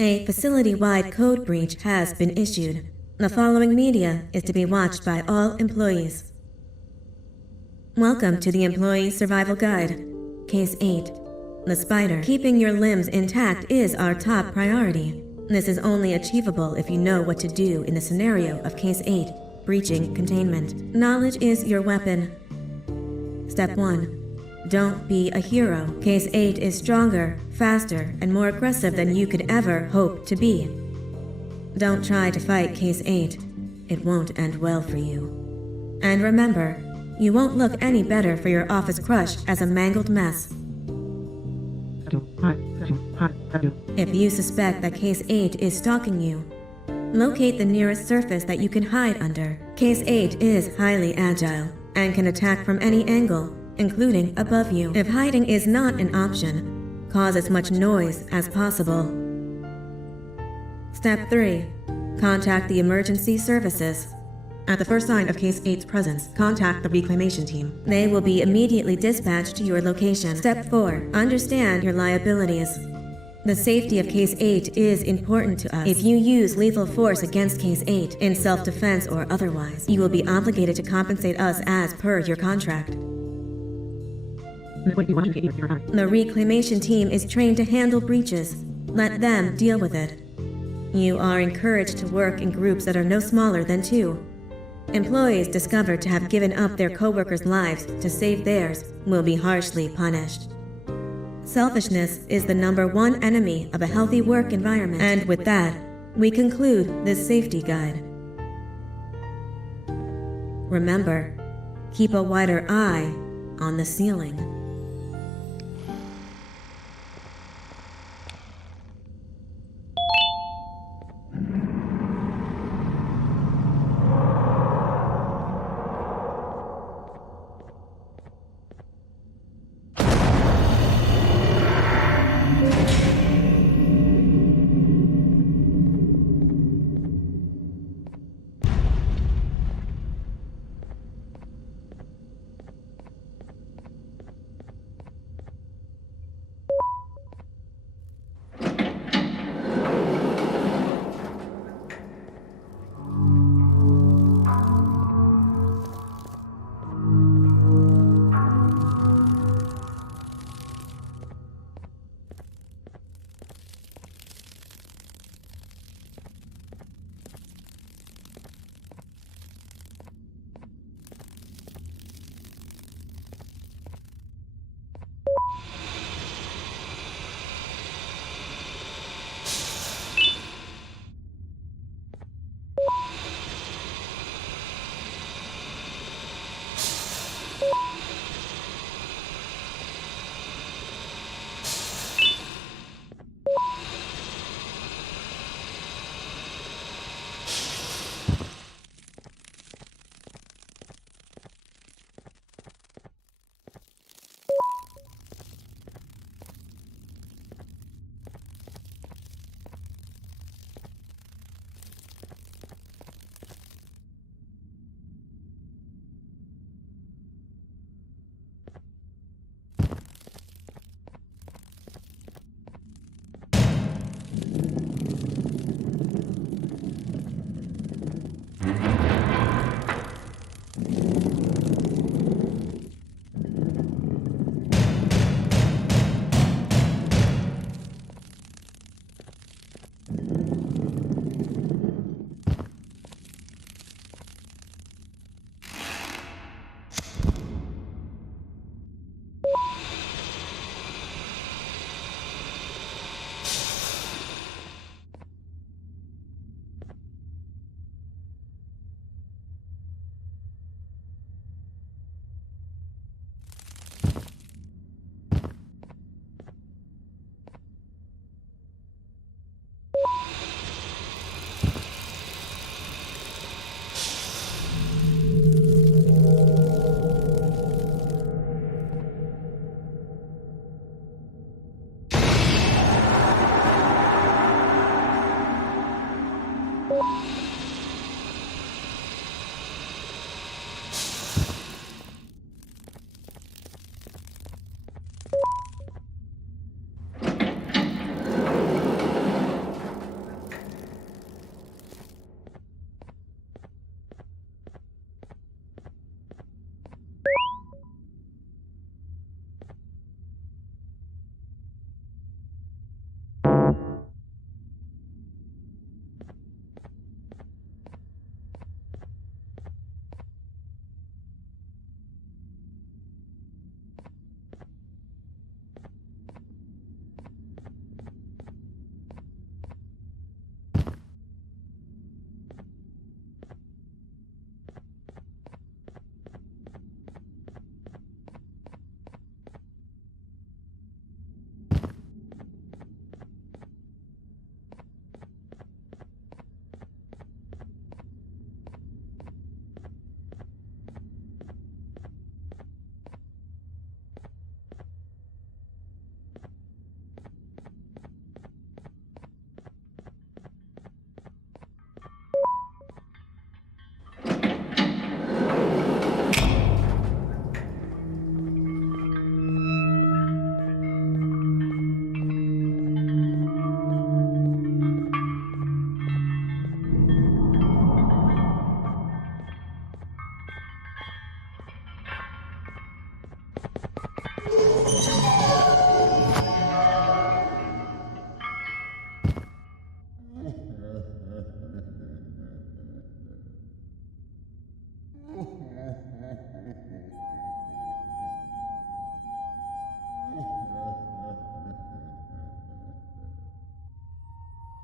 A facility-wide code breach has been issued. The following media is to be watched by all employees. Welcome to the Employee Survival Guide. Case 8. The spider. Keeping your limbs intact is our top priority. This is only achievable if you know what to do in the scenario of Case 8, breaching containment. Knowledge is your weapon. Step 1. Don't be a hero. Case 8 is stronger, faster, and more aggressive than you could ever hope to be. Don't try to fight Case 8. It won't end well for you. And remember, you won't look any better for your office crush as a mangled mess. If you suspect that Case 8 is stalking you, locate the nearest surface that you can hide under. Case 8 is highly agile and can attack from any angle, including above you. If hiding is not an option, cause as much noise as possible. Step 3. Contact the emergency services. At the first sign of Case 8's presence, contact the reclamation team. They will be immediately dispatched to your location. Step 4. Understand your liabilities. The safety of Case 8 is important to us. If you use lethal force against Case 8, in self-defense or otherwise, you will be obligated to compensate us as per your contract. The reclamation team is trained to handle breaches. Let them deal with it. You are encouraged to work in groups that are no smaller than 2. Employees discovered to have given up their co-workers' lives to save theirs will be harshly punished. Selfishness is the #1 enemy of a healthy work environment. And with that, we conclude this safety guide. Remember, keep a wider eye on the ceiling.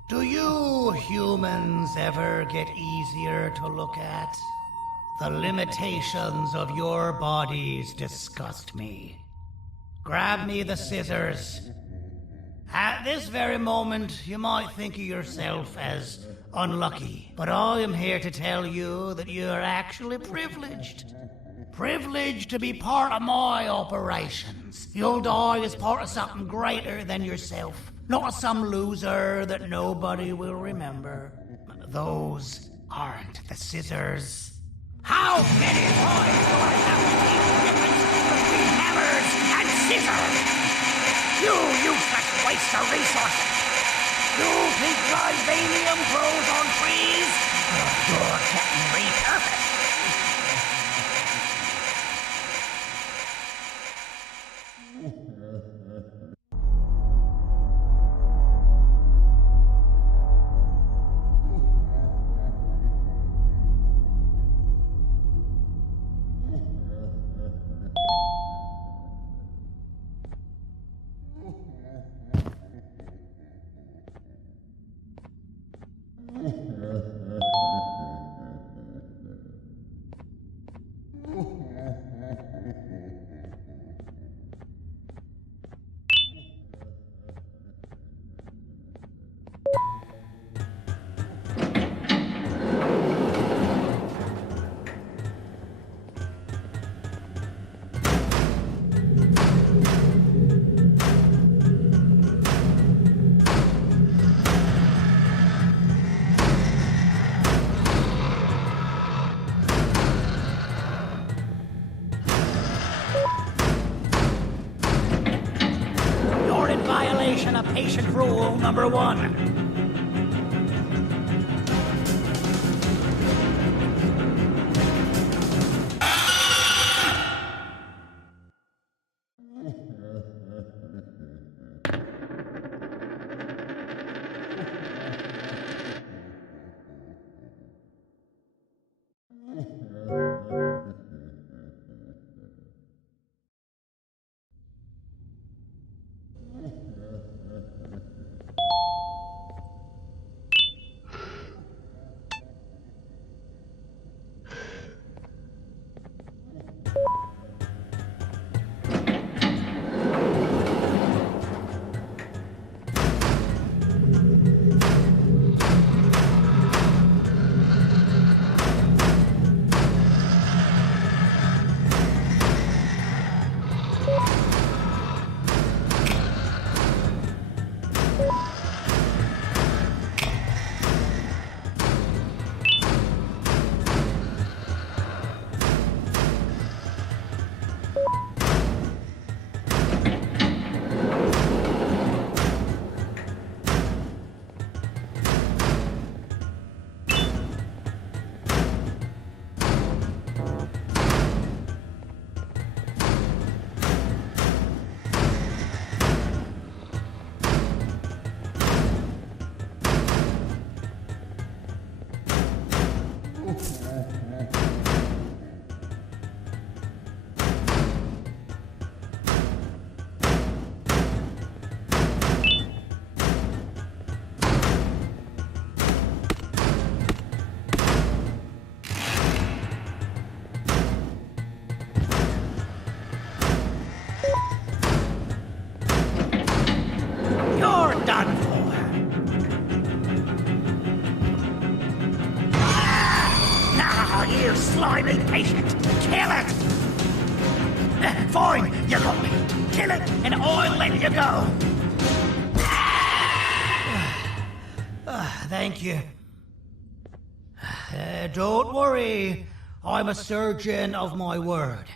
Do you humans ever get easier to look at? The limitations of your bodies disgust me. Grab me the scissors. At this very moment, you might think of yourself as unlucky, but I am here to tell you that you are actually privileged. Privileged to be part of my operations. You'll die as part of something greater than yourself, not as some loser that nobody will remember. Those aren't the scissors. How many times do I have to teach the difference between hammers and scissors? You useless waste of resources! You think vibranium grows on trees? You're getting repurposed. Of patient rule number 1. Slimy patient! Kill it! Fine, you got me. Kill it, and I'll let you go. Thank you. Don't worry. I'm a surgeon of my word.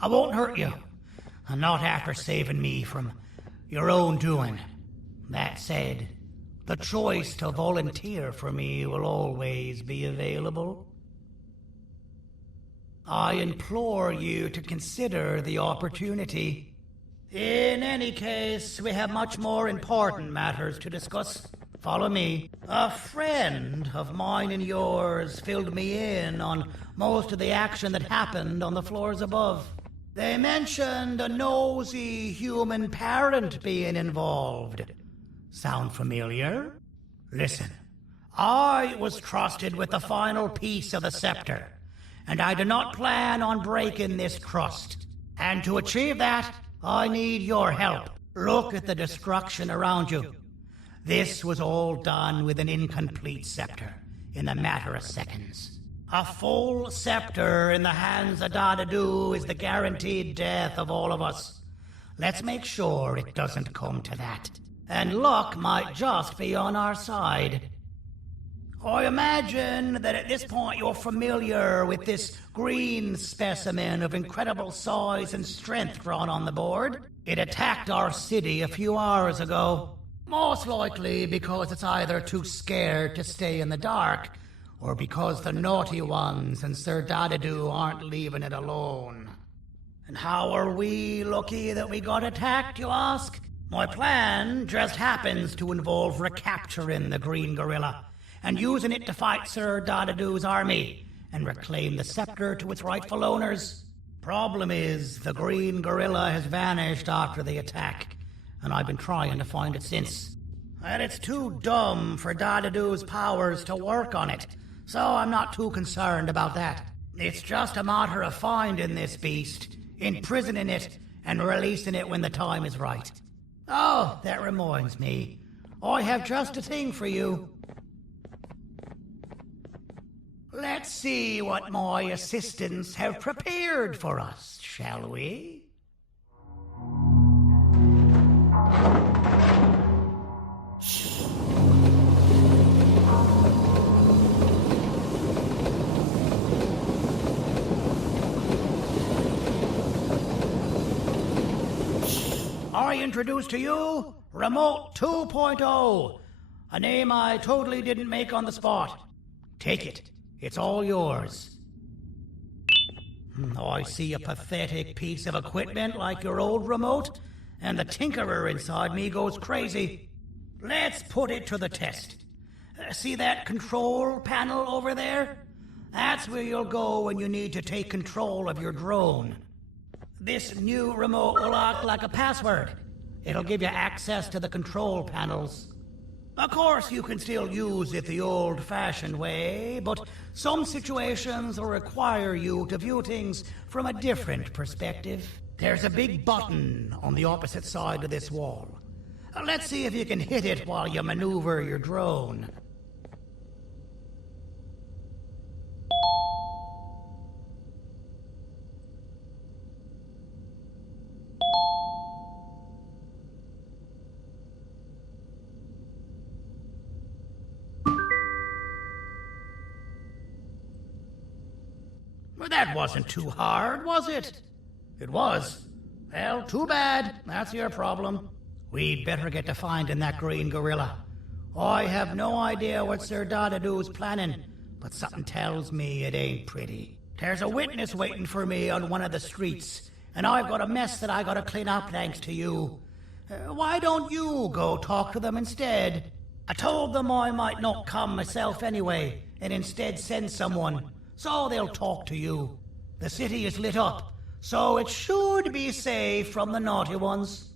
I won't hurt you. Not after saving me from your own doing. That said, the choice to volunteer for me will always be available. I implore you to consider the opportunity. In any case, we have much more important matters to discuss. Follow me. A friend of mine and yours filled me in on most of the action that happened on the floors above. They mentioned a nosy human parent being involved. Sound familiar? Listen, I was trusted with the final piece of the scepter, and I do not plan on breaking this trust. And to achieve that, I need your help. Look at the destruction around you. This was all done with an incomplete scepter in a matter of seconds. A full scepter in the hands of Dadadu is the guaranteed death of all of us. Let's make sure it doesn't come to that. And luck might just be on our side. I imagine that at this point you're familiar with this green specimen of incredible size and strength drawn on the board. It attacked our city a few hours ago. Most likely because it's either too scared to stay in the dark, or because the naughty ones and Sir Dadadu aren't leaving it alone. And how are we lucky that we got attacked, you ask? My plan just happens to involve recapturing the green gorilla and using it to fight Sir Dadadu's army and reclaim the scepter to its rightful owners. Problem is, the green gorilla has vanished after the attack, and I've been trying to find it since. And it's too dumb for Dadadu's powers to work on it, so I'm not too concerned about that. It's just a matter of finding this beast, imprisoning it, and releasing it when the time is right. Oh, that reminds me. I have just a thing for you. Let's see what my assistants have prepared for us, shall we? I introduce to you Remote 2.0, a name I totally didn't make on the spot. Take it. It's all yours. I see a pathetic piece of equipment like your old remote, and the tinkerer inside me goes crazy. Let's put it to the test. See that control panel over there? That's where you'll go when you need to take control of your drone. This new remote will act like a password. It'll give you access to the control panels. Of course, you can still use it the old-fashioned way, but some situations will require you to view things from a different perspective. There's a big button on the opposite side of this wall. Let's see if you can hit it while you maneuver your drone. Well, that wasn't too hard, was it? It was. Well, too bad. That's your problem. We'd better get to finding that green gorilla. I have no idea what Sir Dadadu's planning, but something tells me it ain't pretty. There's a witness waiting for me on one of the streets, and I've got a mess that I gotta clean up thanks to you. Why don't you go talk to them instead? I told them I might not come myself anyway, and instead send someone, so they'll talk to you. The city is lit up, so it should be safe from the naughty ones.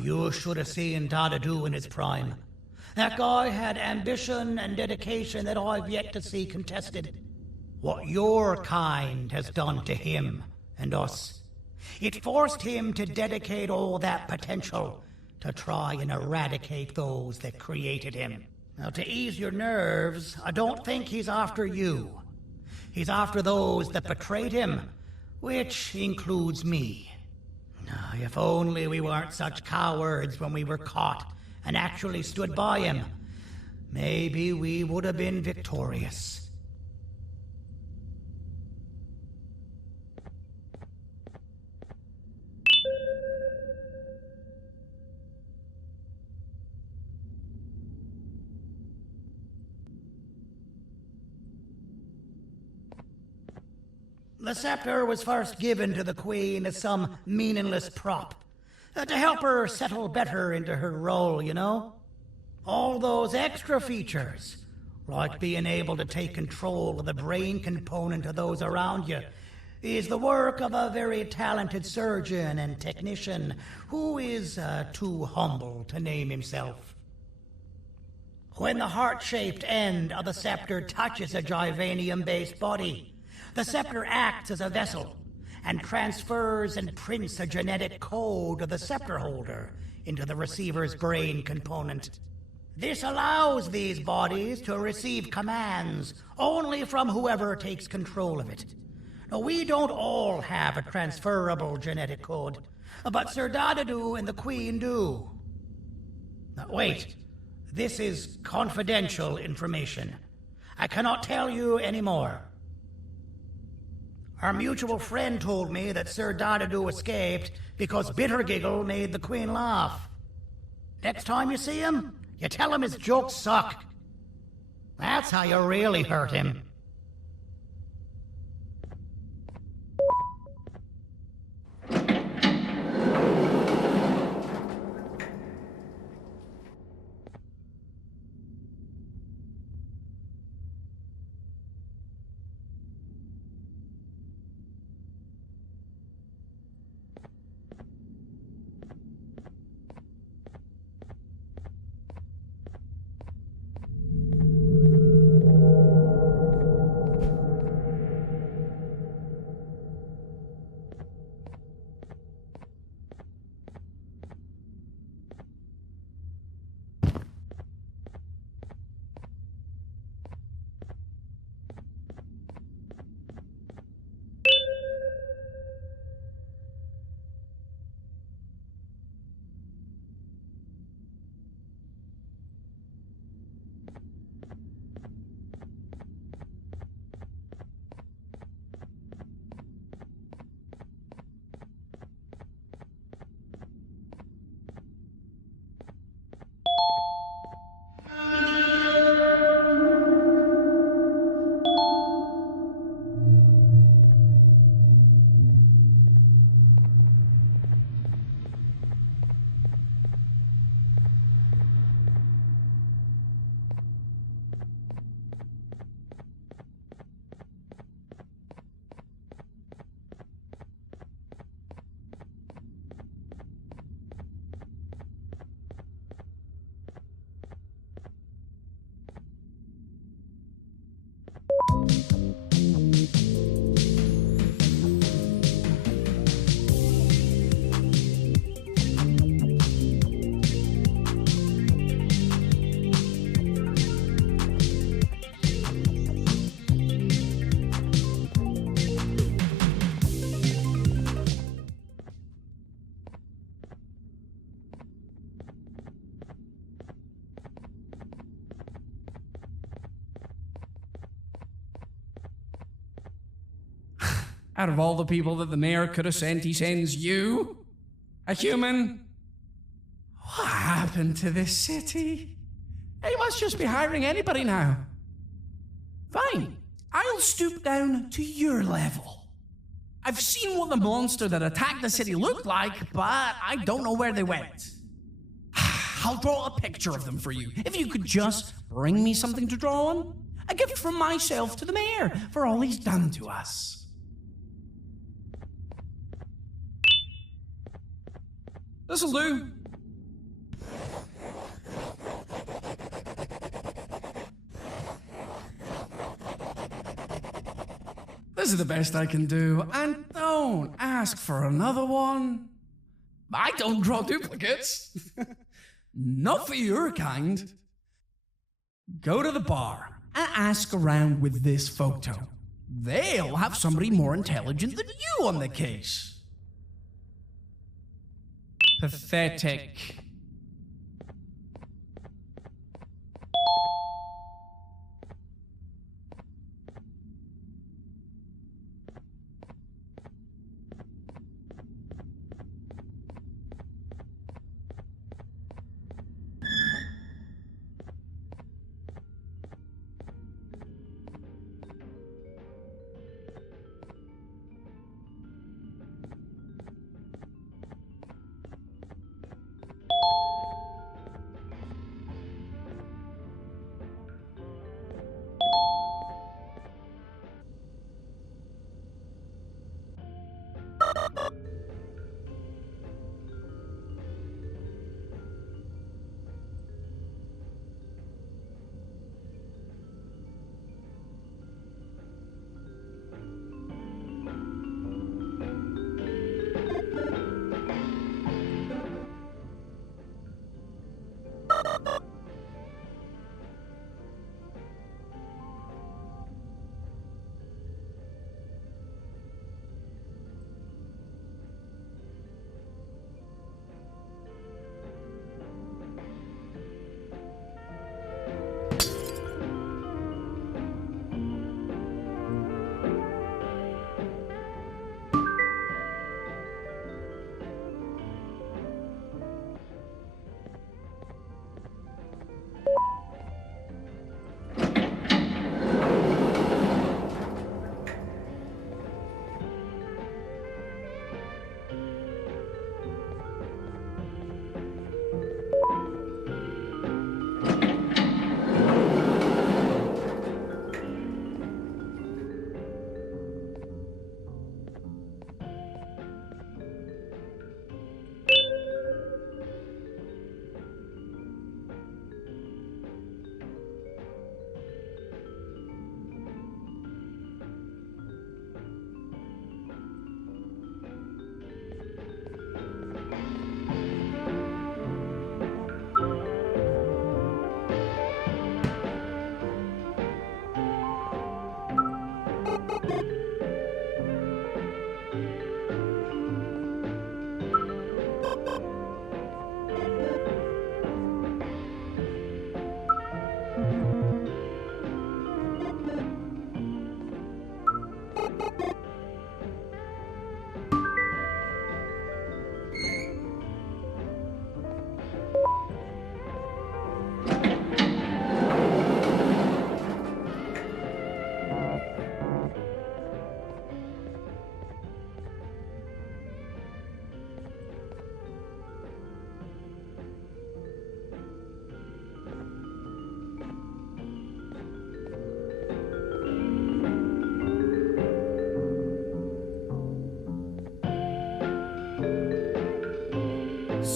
You should have seen Dadadu in his prime. That guy had ambition and dedication that I've yet to see contested. What your kind has done to him and us. It forced him to dedicate all that potential to try and eradicate those that created him. Now, to ease your nerves, I don't think he's after you. He's after those that betrayed him, which includes me. If only we weren't such cowards when we were caught and actually stood by him, maybe we would have been victorious. The scepter was first given to the Queen as some meaningless prop. To help her settle better into her role, you know? All those extra features, like being able to take control of the brain component of those around you, is the work of a very talented surgeon and technician who is too humble to name himself. When the heart-shaped end of the scepter touches a Givanium-based body, the scepter acts as a vessel and transfers and prints a genetic code of the scepter holder into the receiver's brain component. This allows these bodies to receive commands only from whoever takes control of it. Now, we don't all have a transferable genetic code, but Sir Dadadu and the Queen do. Now, wait. This is confidential information. I cannot tell you any more. Our mutual friend told me that Sir Dadadu escaped because Bittergiggle made the Queen laugh. Next time you see him, you tell him his jokes suck. That's how you really hurt him. Out of all the people that the mayor could have sent, he sends you? A human? What happened to this city? He must just be hiring anybody now. Fine, I'll stoop down to your level. I've seen what the monster that attacked the city looked like, but I don't know where they went. I'll draw a picture of them for you, if you could just bring me something to draw on. A gift from myself to the mayor for all he's done to us. This'll do. This is the best I can do, and don't ask for another one. I don't draw duplicates. Not for your kind. Go to the bar and ask around with this photo. They'll have somebody more intelligent than you on the case. Pathetic.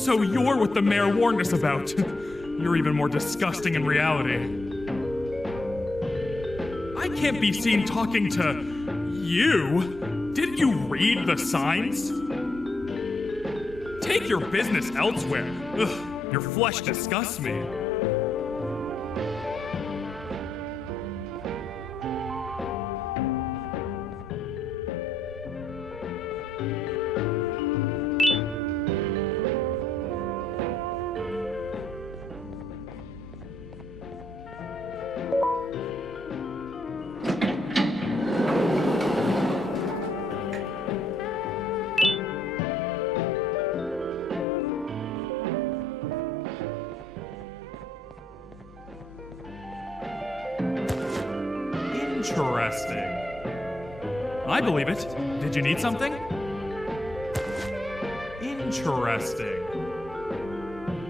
So you're what the mayor warned us about. You're even more disgusting in reality. I can't be seen talking to you. Didn't you read the signs? Take your business elsewhere. Ugh, your flesh disgusts me. Interesting. I believe it. Did you need something? Interesting.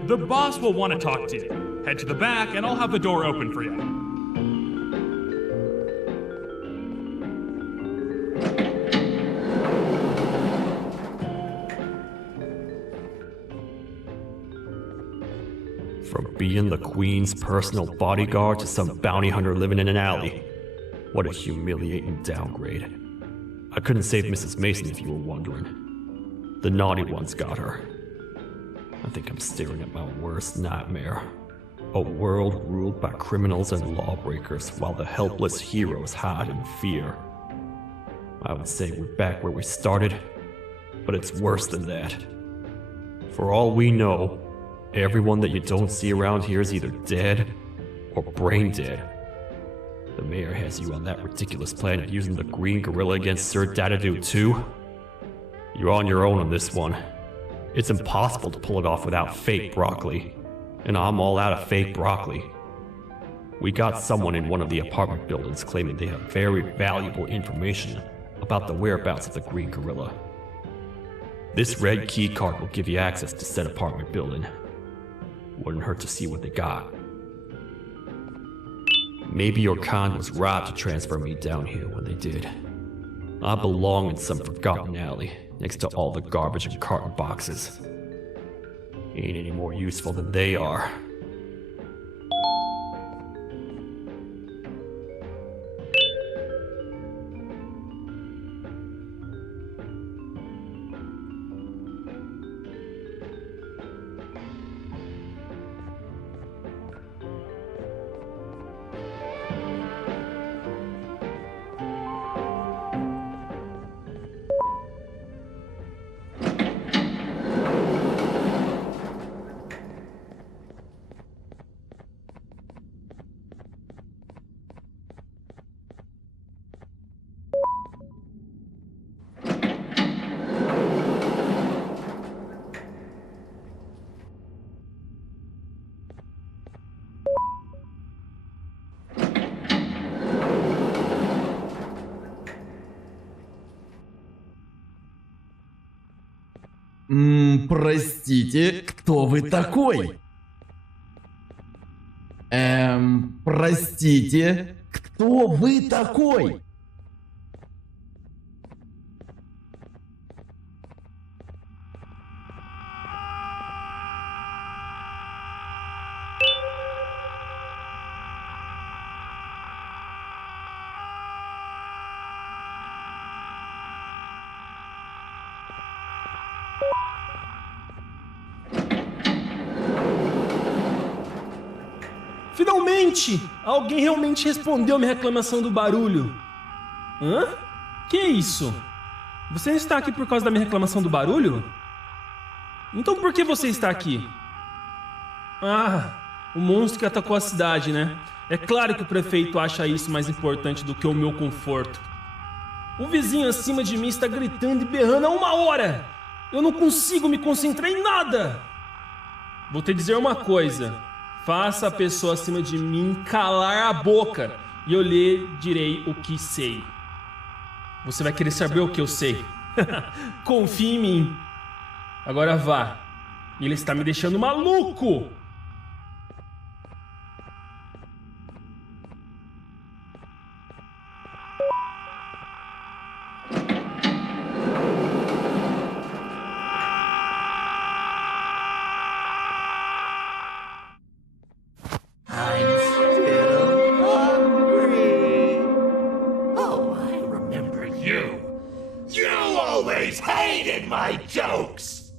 The boss will want to talk to you. Head to the back and I'll have the door open for you. From being the Queen's personal bodyguard to some bounty hunter living in an alley. What a humiliating downgrade. I couldn't save Mrs. Mason if you were wondering. The naughty ones got her. I think I'm staring at my worst nightmare. A world ruled by criminals and lawbreakers while the helpless heroes hide in fear. I would say we're back where we started, but it's worse than that. For all we know, everyone that you don't see around here is either dead or brain dead. The mayor has you on that ridiculous plan of using the green gorilla against Sir Dadadoo too? You're on your own on this one. It's impossible to pull it off without fake broccoli. And I'm all out of fake broccoli. We got someone in one of the apartment buildings claiming they have very valuable information about the whereabouts of the green gorilla. This red key card will give you access to said apartment building. Wouldn't hurt to see what they got. Maybe your kind was right to transfer me down here when they did. I belong in some forgotten alley, next to all the garbage and carton boxes. Ain't any more useful than they are. Простите, кто вы такой? Простите, кто вы такой? Finalmente! Alguém realmente respondeu a minha reclamação do barulho. Hã? Que isso? Você está aqui por causa da minha reclamação do barulho? Então por que você está aqui? Ah, o monstro que atacou a cidade, né? É claro que o prefeito acha isso mais importante do que o meu conforto. O vizinho acima de mim está gritando e berrando há 1 hora! Eu não consigo me concentrar em nada! Vou te dizer uma coisa. Faça a pessoa acima de mim calar a boca e eu lhe direi o que sei. Você vai querer saber o que eu sei. Confie em mim. Agora vá. Ele está me deixando maluco. always hated my jokes!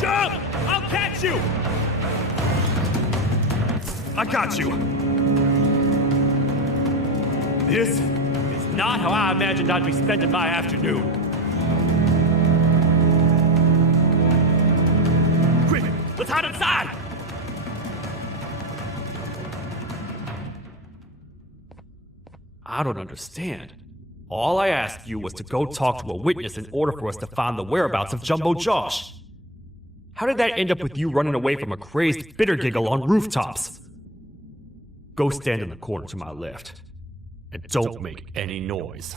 Jump! I'll catch you! I got you. This is not how I imagined I'd be spending my afternoon. Quick, let's hide inside! I don't understand. All I asked you was to go talk to a witness in order for us to find the whereabouts of Jumbo Josh. How did that end up with you running away from a crazed bitter giggle on rooftops? Go stand in the corner to my left. And don't make any noise.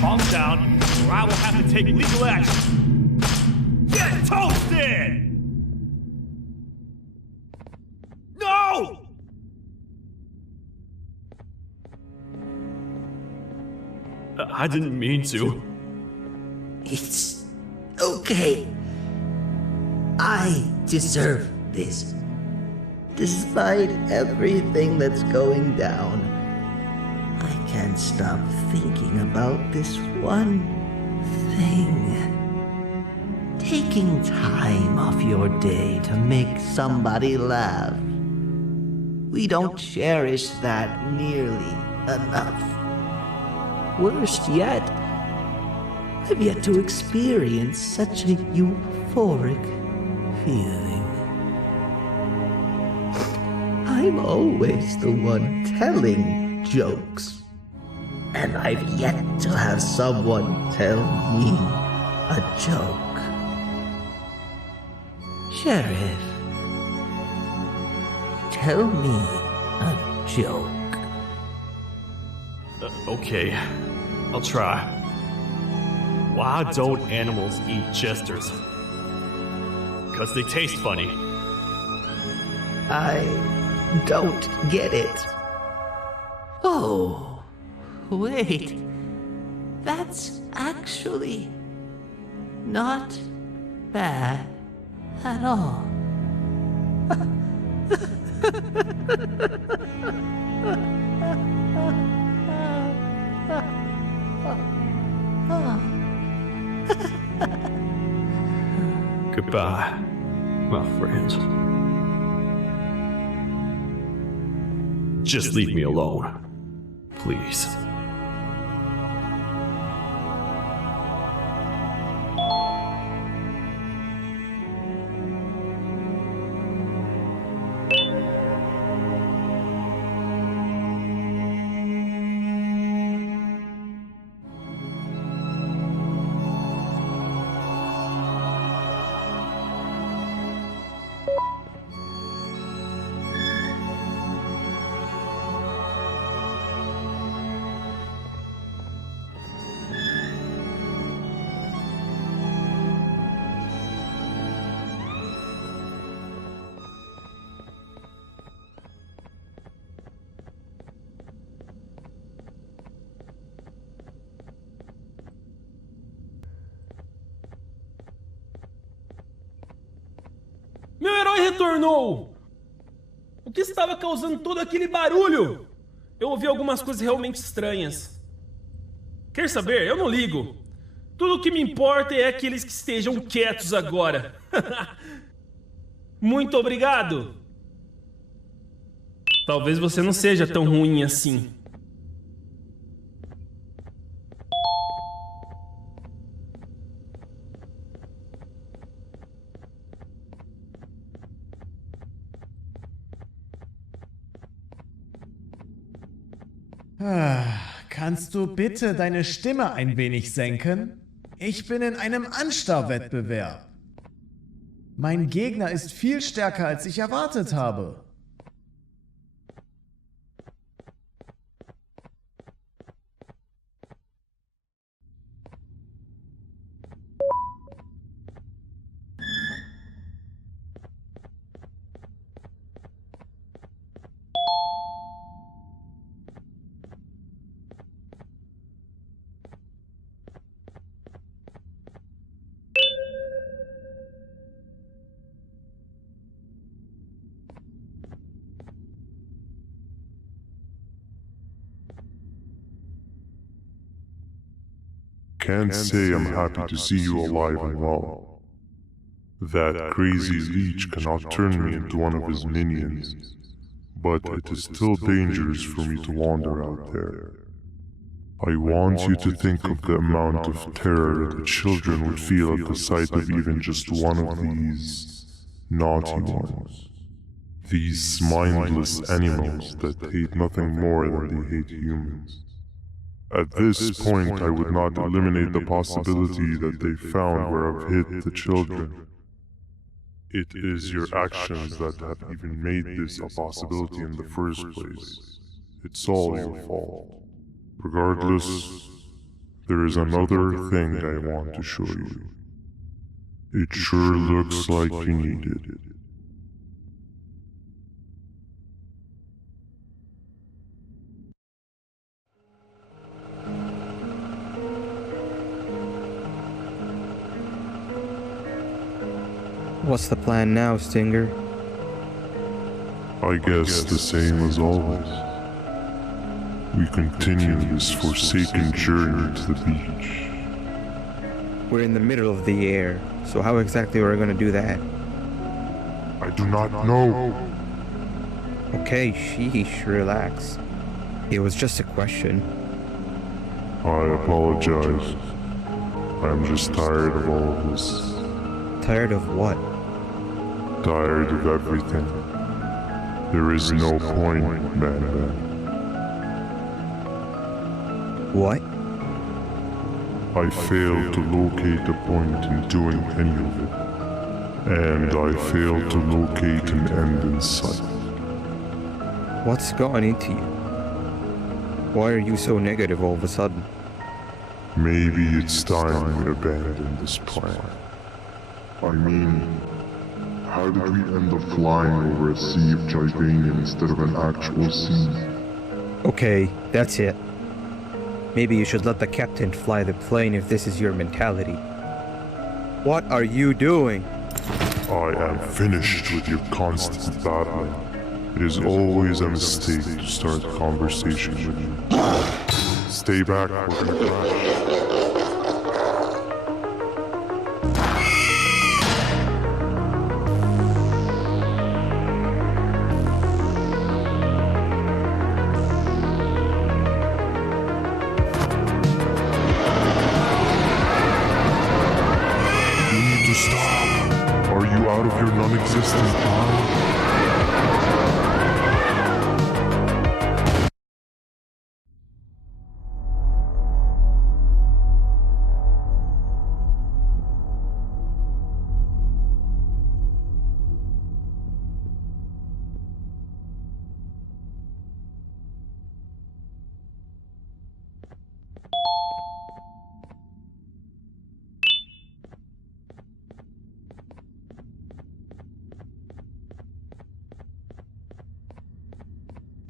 Calm down, or I will have to take legal action. Get toasted! No! I didn't mean to. It's okay. I deserve this. Despite everything that's going down, I can't stop thinking about this one thing. Taking time off your day to make somebody laugh. We don't cherish that nearly enough. Worst yet, I've yet to experience such a euphoric feeling. I'm always the one telling jokes, and I've yet to have someone tell me a joke. Sheriff, tell me a joke. Okay, I'll try. Why don't animals eat jesters? 'Cause they taste funny. I don't get it. Oh, wait. That's actually not bad at all. Goodbye, my friend. Just leave me alone, please. Meu herói retornou! O que estava causando todo aquele barulho? Eu ouvi algumas coisas realmente estranhas. Quer saber? Eu não ligo. Tudo o que me importa é aqueles que estejam quietos agora. Muito obrigado! Talvez você não seja tão ruim assim. Kannst du bitte deine Stimme ein wenig senken? Ich bin in einem Anstarrwettbewerb. Mein Gegner ist viel stärker, als ich erwartet habe. Can't say I'm happy to see you alive and well. That crazy leech cannot turn me into one of his minions, but it is still dangerous for me to wander out there. I want you to think of the amount of terror that the children would feel at the sight of even just one of these naughty ones. These mindless animals that hate nothing more than they hate humans. At this point, I would not eliminate the possibility that they found where I've hid the children. It is your actions that have even made this a possibility in the first place. It's all your fault. Regardless, there is another thing I want to show you. It sure looks like you need it. What's the plan now, Stinger? I guess the same as always. We continue this forsaken journey to the beach. We're in the middle of the air, so how exactly are we going to do that? I do not know. Okay, sheesh, relax. It was just a question. I apologize. I'm just tired of all of this. Tired of what? Tired of everything. There is no point, Banban. What? I failed to locate a point in doing any of it. And I failed to locate an end in sight. What's gotten into you? Why are you so negative all of a sudden? Maybe it's time we abandon this plan. I mean, how did we end up flying over a sea of Givanium instead of an actual sea? Okay, that's it. Maybe you should let the captain fly the plane if this is your mentality. What are you doing? I am finished with your constant battling. It is always a mistake to start a conversation with you. Stay back, we're gonna crash. Out of your non-existent mind?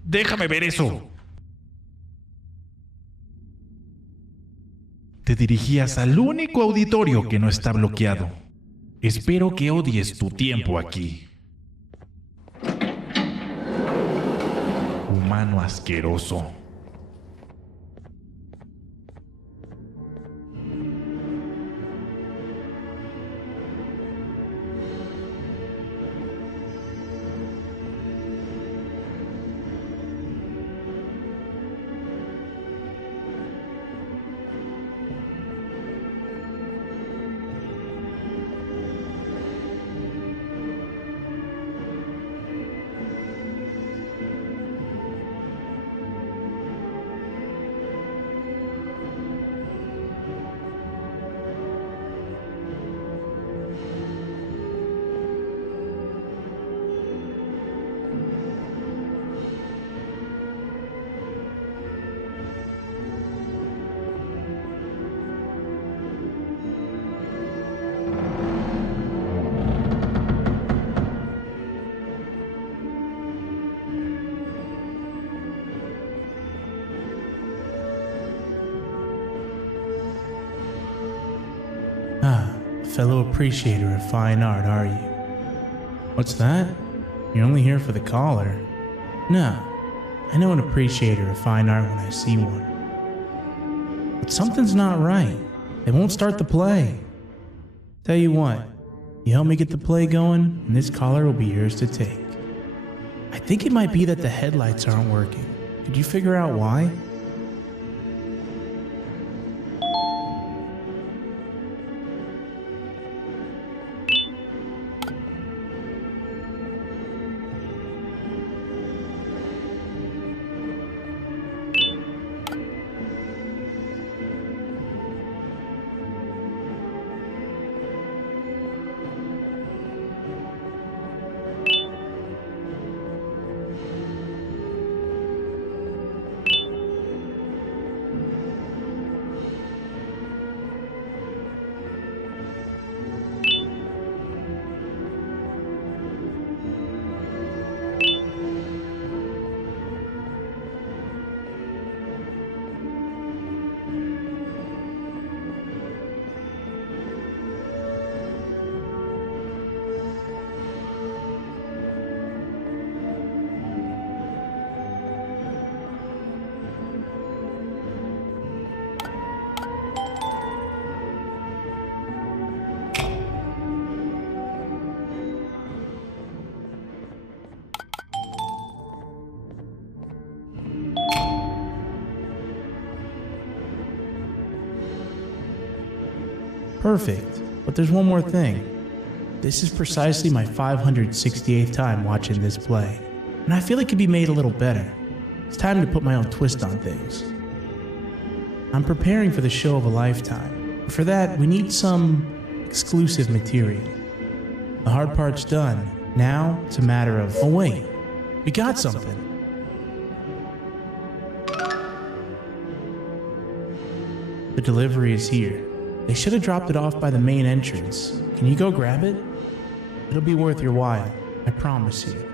Déjame ver eso. Te dirigías al único auditorio que no está bloqueado. Espero que odies tu tiempo aquí. Humano asqueroso. fellow appreciator of fine art, are you? What's that? You're only here for the collar? No, I know an appreciator of fine art when I see one. But something's not right. They won't start the play. Tell you what, you help me get the play going, and this collar will be yours to take. I think it might be that the headlights aren't working. Could you figure out why? Perfect, but there's one more thing. This is precisely my 568th time watching this play, and I feel it could be made a little better. It's time to put my own twist on things. I'm preparing for the show of a lifetime, but for that we need some exclusive material. The hard part's done. Now it's a matter of, oh wait, we got something. The delivery is here. They should have dropped it off by the main entrance. Can you go grab it? It'll be worth your while, I promise you.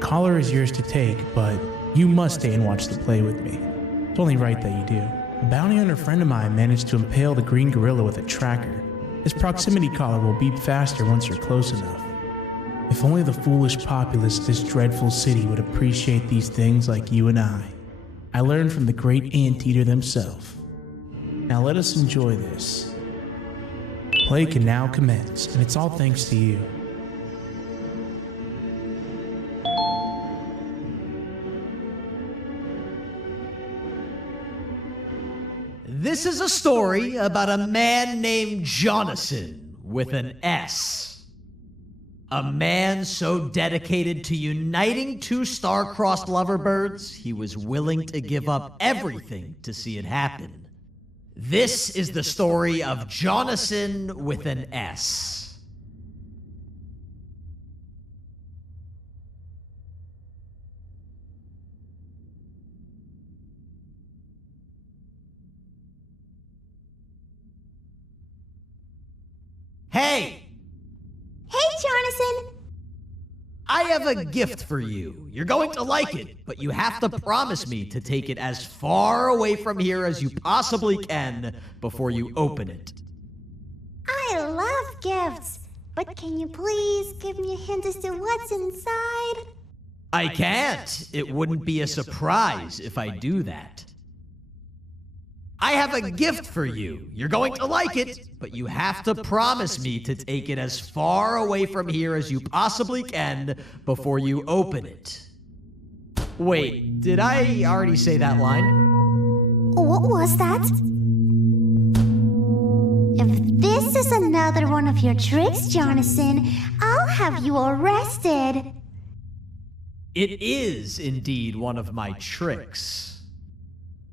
Collar is yours to take, but you must stay and watch the play with me. It's only right that you do. A bounty hunter friend of mine managed to impale the green gorilla with a tracker. This proximity collar will beep faster once you're close enough. If only the foolish populace of this dreadful city would appreciate these things like you and I. I learned from the great anteater themselves. Now let us enjoy this. Play can now commence, and it's all thanks to you. This is a story about a man named Jonathan with an S. A man so dedicated to uniting two star-crossed loverbirds, he was willing to give up everything to see it happen. This is the story of Jonathan with an S. Hey! Hey, Jonathan! I have a gift for you. You're going to like it, but you have to promise me to take it as far away from here as you possibly can before you open it. I love gifts, but can you please give me a hint as to what's inside? I can't. It wouldn't be a surprise if I do that. I have a gift for you. You're going to like it, but you have to promise me to take it as far away from here as you possibly can before you open it. Wait, did I already say that line? What was that? If this is another one of your tricks, Jonathan, I'll have you arrested. It is indeed one of my tricks.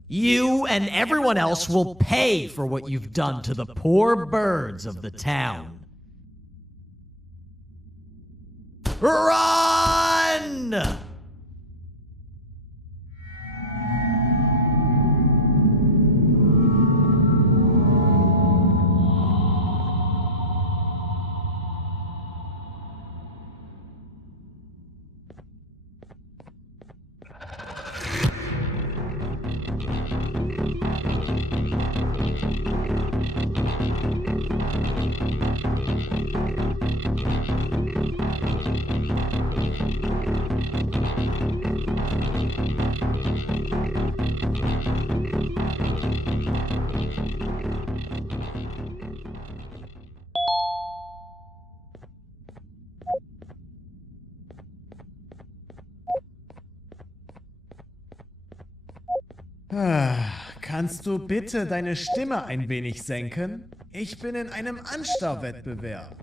You and everyone else will pay for what you've done to the poor birds of the town. Run! Kannst du bitte deine Stimme ein wenig senken? Ich bin in einem Anstarrwettbewerb.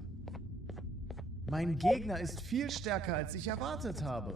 Mein Gegner ist viel stärker, als ich erwartet habe.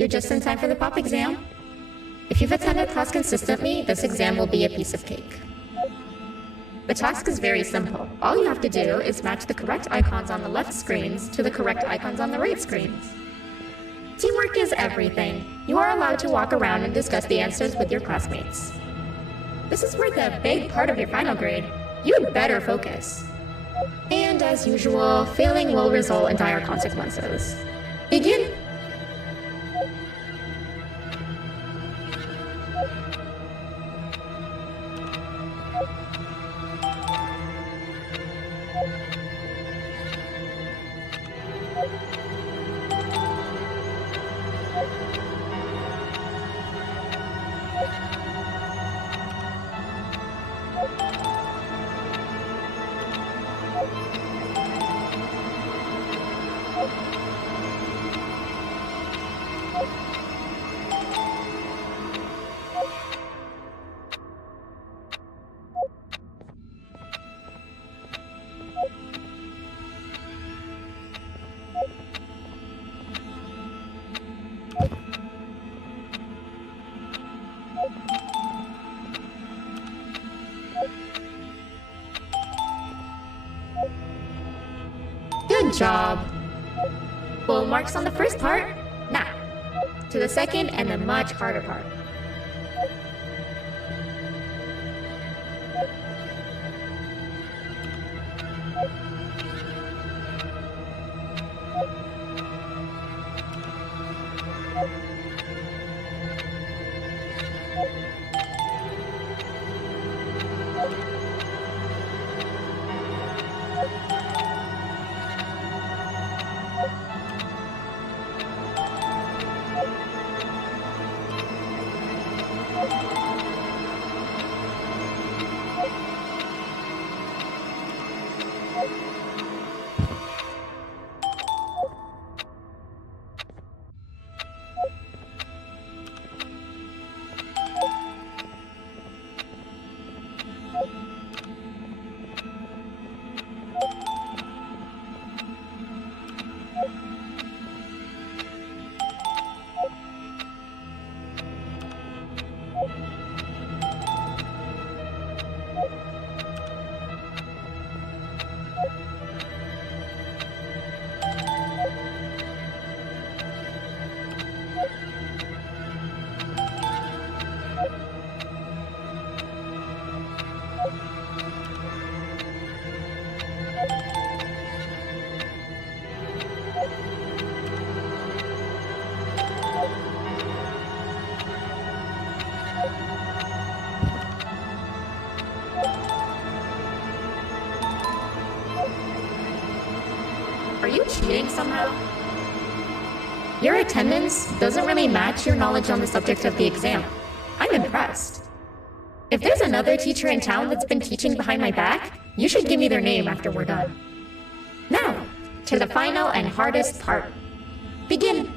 You're just in time for the pop exam. If you've attended class consistently, this exam will be a piece of cake. The task is very simple. All you have to do is match the correct icons on the left screens to the correct icons on the right screens. Teamwork is everything. You are allowed to walk around and discuss the answers with your classmates. This is worth a big part of your final grade. You'd better focus. And as usual, failing will result in dire consequences. Begin. job. Full marks on the first part. Now, to the second and the much harder part. Are you cheating somehow? Your attendance doesn't really match your knowledge on the subject of the exam. I'm impressed. If there's another teacher in town that's been teaching behind my back, you should give me their name after we're done. Now, to the final and hardest part. Begin.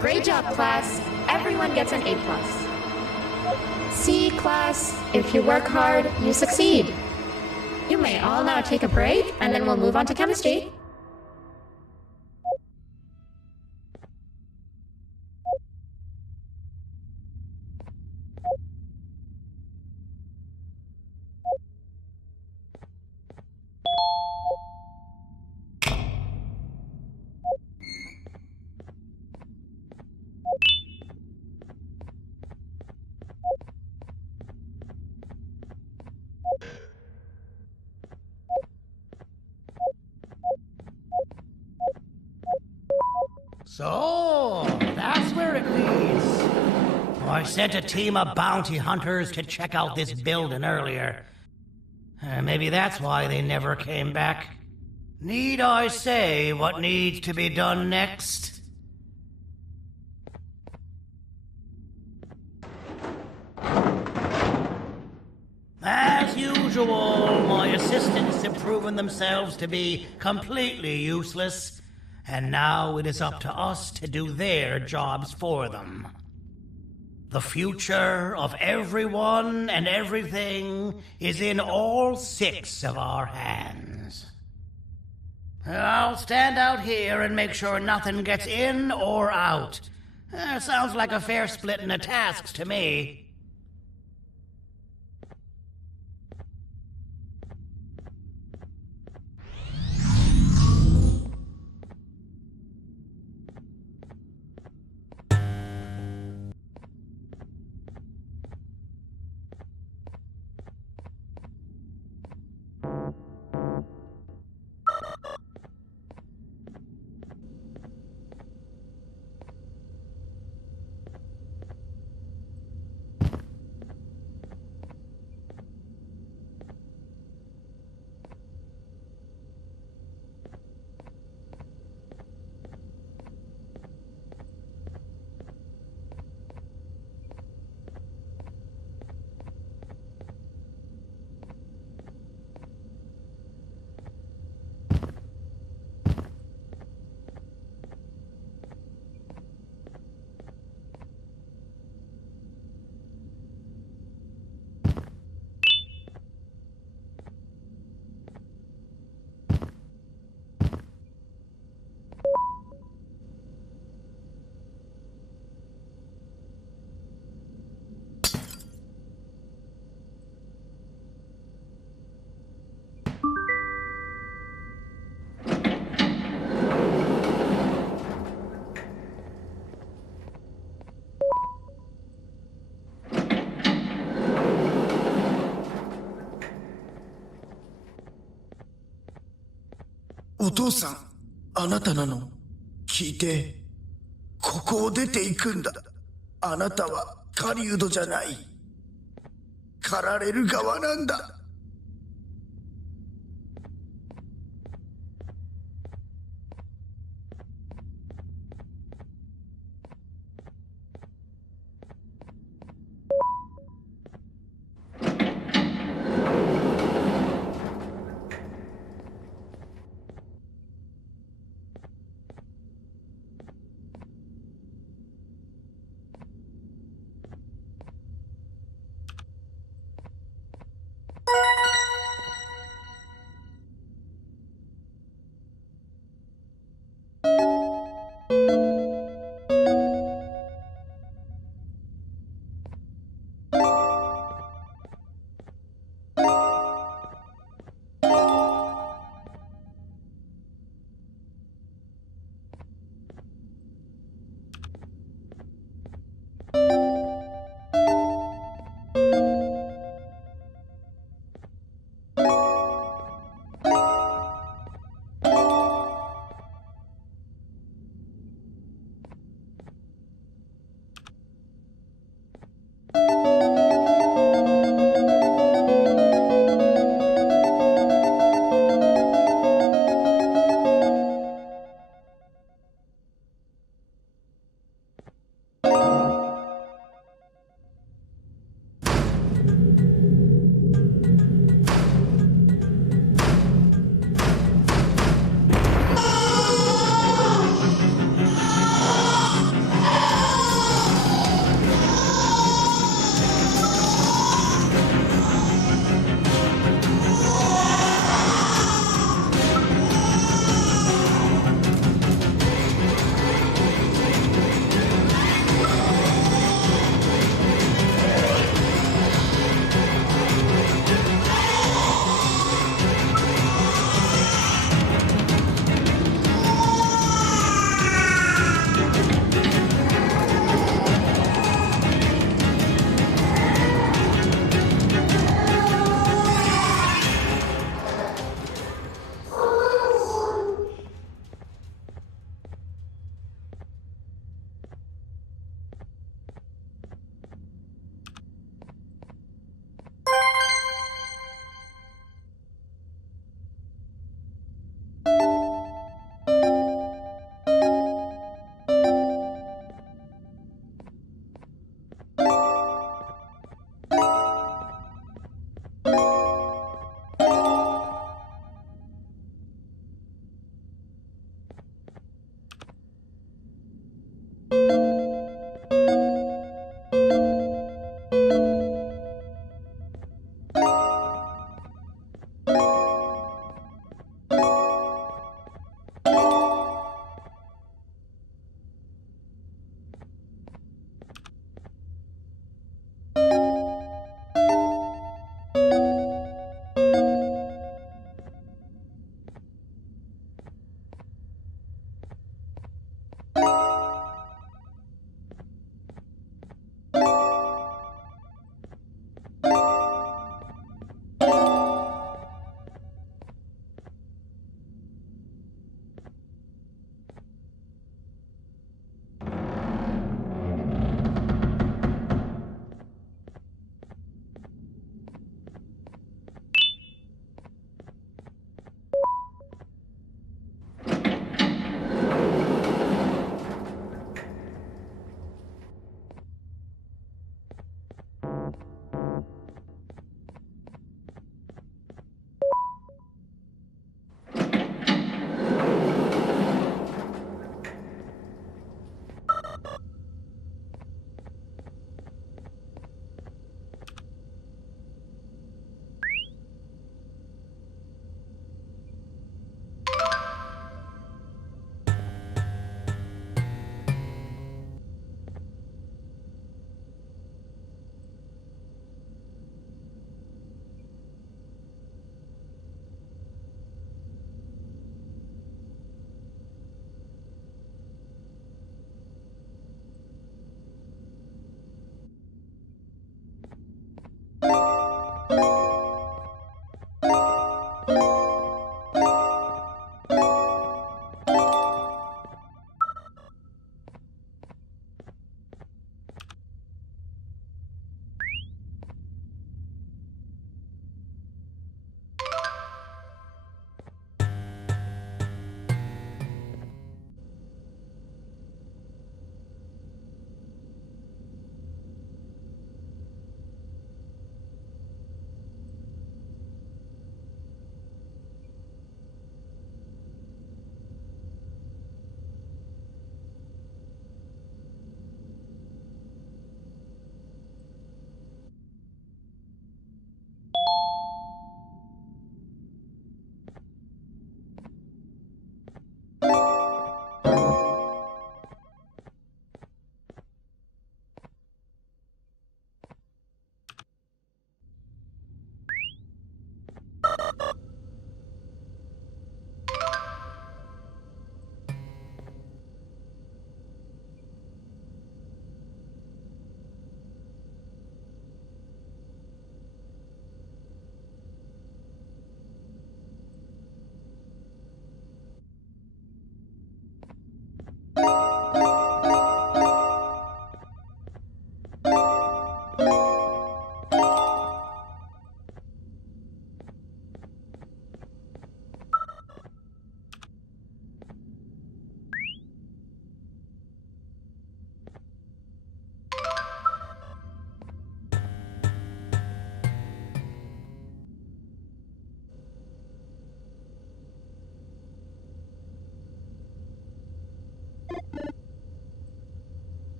Great job, class. Everyone gets an A+. See, class, if you work hard, you succeed. You may all now take a break, and then we'll move on to chemistry. So, that's where it leads. I sent a team of bounty hunters to check out this building earlier. Maybe that's why they never came back. Need I say what needs to be done next? usual, my assistants have proven themselves to be completely useless, and now it is up to us to do their jobs for them. The future of everyone and everything is in all 6 of our hands. I'll stand out here and make sure nothing gets in or out. Sounds like a fair splitting of tasks to me.お父さん、あなたなの？聞いて、ここを出ていくんだ。あなたは狩人じゃない。狩られる側なんだ。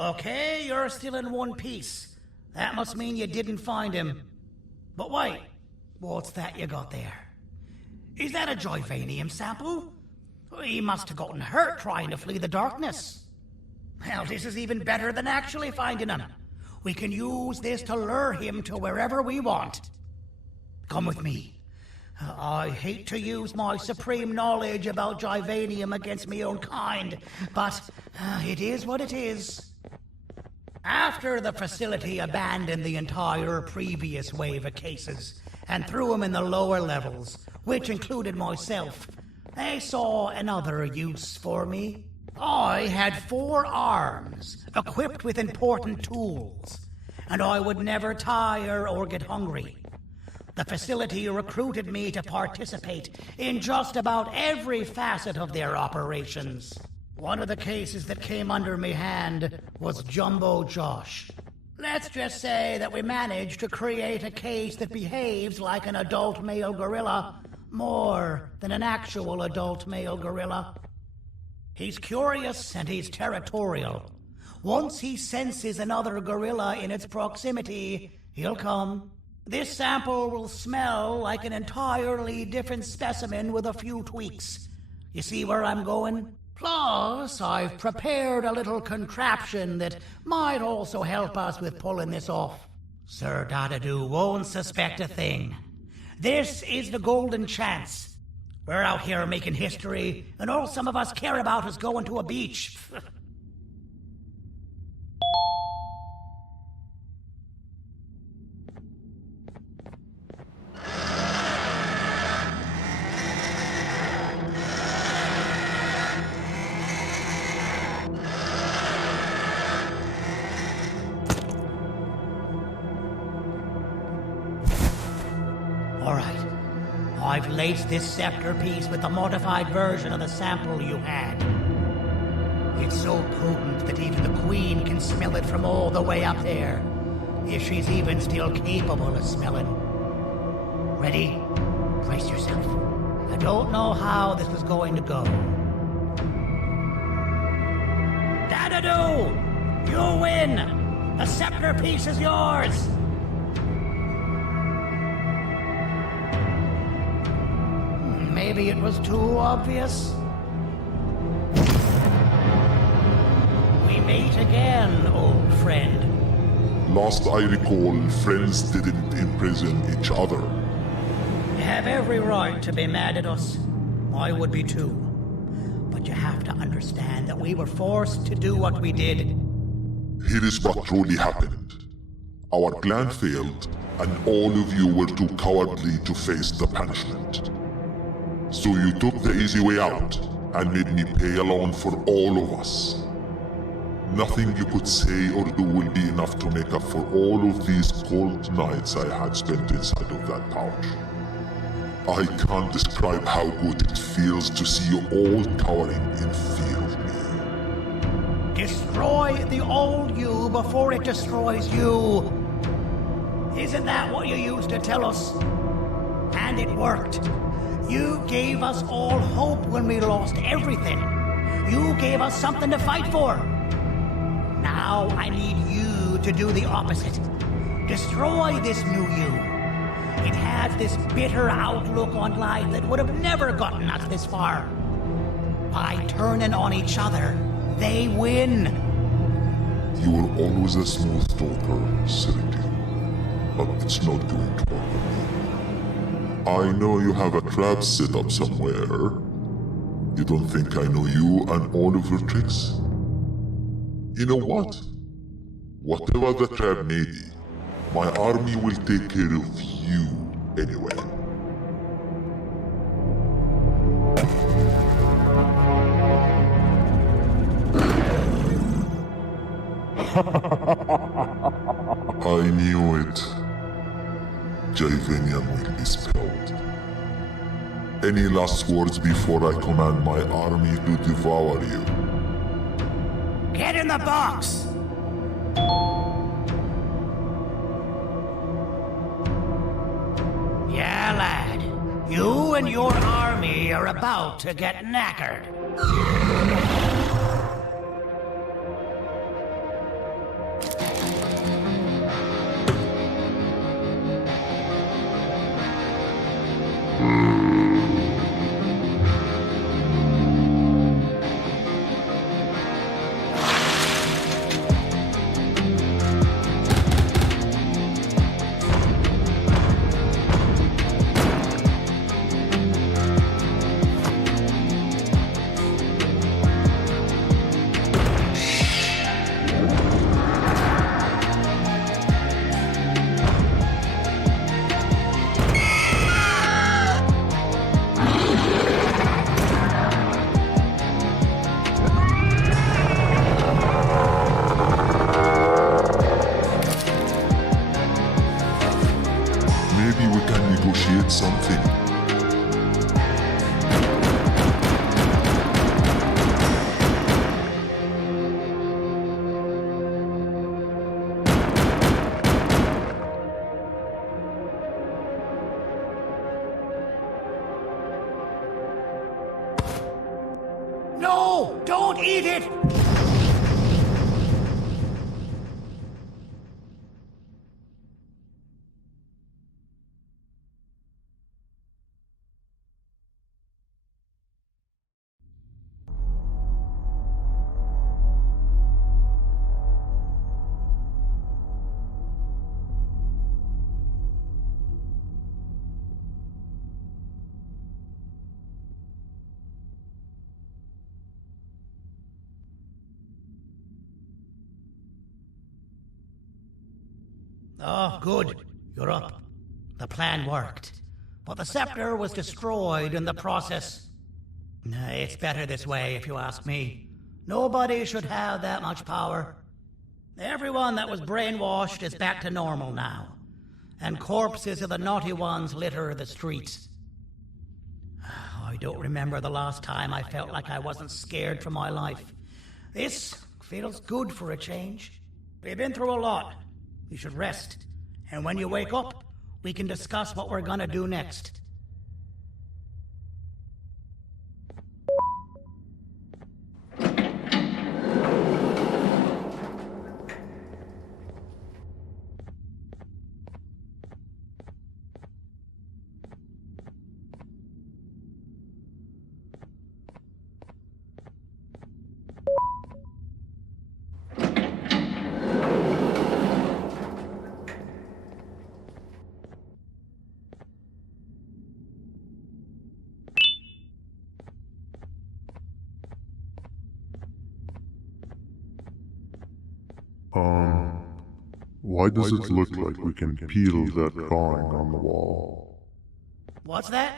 Okay, you're still in one piece. That must mean you didn't find him. But wait, what's that you got there? Is that a Joyvanium sample? He must have gotten hurt trying to flee the darkness. Well, this is even better than actually finding him. We can use this to lure him to wherever we want. Come with me. I hate to use my supreme knowledge about Joyvanium against my own kind, but it is what it is. After the facility abandoned the entire previous wave of cases and threw them in the lower levels, which included myself, they saw another use for me. I had 4 arms, equipped with important tools, and I would never tire or get hungry. The facility recruited me to participate in just about every facet of their operations. One of the cases that came under me hand was Jumbo Josh. Let's just say that we managed to create a case that behaves like an adult male gorilla more than an actual adult male gorilla. He's curious and he's territorial. Once he senses another gorilla in its proximity, he'll come. This sample will smell like an entirely different specimen with a few tweaks. You see where I'm going? Plus, I've prepared a little contraption that might also help us with pulling this off. Sir Dadadoo won't suspect a thing. This is the golden chance. We're out here making history, and all some of us care about is going to a beach. All right. I've laced this scepter piece with the modified version of the sample you had. It's so potent that even the Queen can smell it from all the way up there, if she's even still capable of smelling. Ready? Brace yourself. I don't know how this is going to go. Dadadoo! You win! The scepter piece is yours! Maybe it was too obvious. We meet again, old friend. Last I recall, friends didn't imprison each other. You have every right to be mad at us. I would be too. But you have to understand that we were forced to do what we did. Here is what truly happened. Our plan failed, and all of you were too cowardly to face the punishment. So you took the easy way out, and made me pay alone for all of us. Nothing you could say or do will be enough to make up for all of these cold nights I had spent inside of that pouch. I can't describe how good it feels to see you all cowering in fear of me. Destroy the old you before it destroys you. Isn't that what you used to tell us? And it worked. You gave us all hope when we lost everything. You gave us something to fight for. Now I need you to do the opposite. Destroy this new you. It has this bitter outlook on life that would have never gotten us this far. By turning on each other, they win. You were always a smooth talker, Cyril, but it's not going to work. I know you have a trap set up somewhere. You don't think I know you and all of your tricks? You know what? Whatever the trap may be, my army will take care of you anyway. I knew it. Joyvanium will be spilled. Any last words before I command my army to devour you? Get in the box! Yeah, lad. You and your army are about to get knackered. Maybe we can negotiate something. No! Don't eat it! Oh, good. You're up. The plan worked. But the scepter was destroyed in the process. It's better this way, if you ask me. Nobody should have that much power. Everyone that was brainwashed is back to normal now. And corpses of the naughty ones litter the streets. I don't remember the last time I felt like I wasn't scared for my life. This feels good for a change. We've been through a lot. You should rest. And when you wake up, we can discuss what we're gonna do next. Why does it look like we can peel that drawing on the wall? What's that?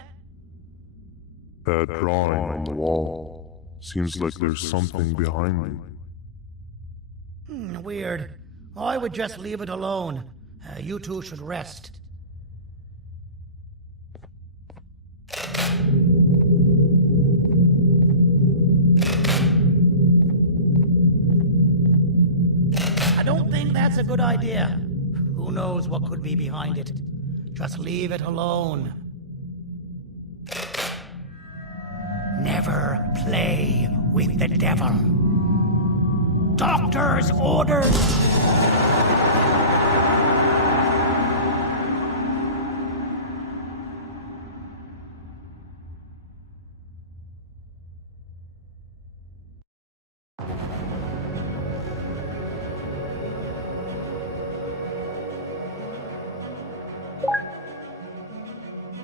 That drawing on the wall. Seems like there's something behind it. Weird. I would just leave it alone. You two should rest. I don't think that's a good idea. Who knows what could be behind it? Just leave it alone. Never play with the devil. Doctor's orders!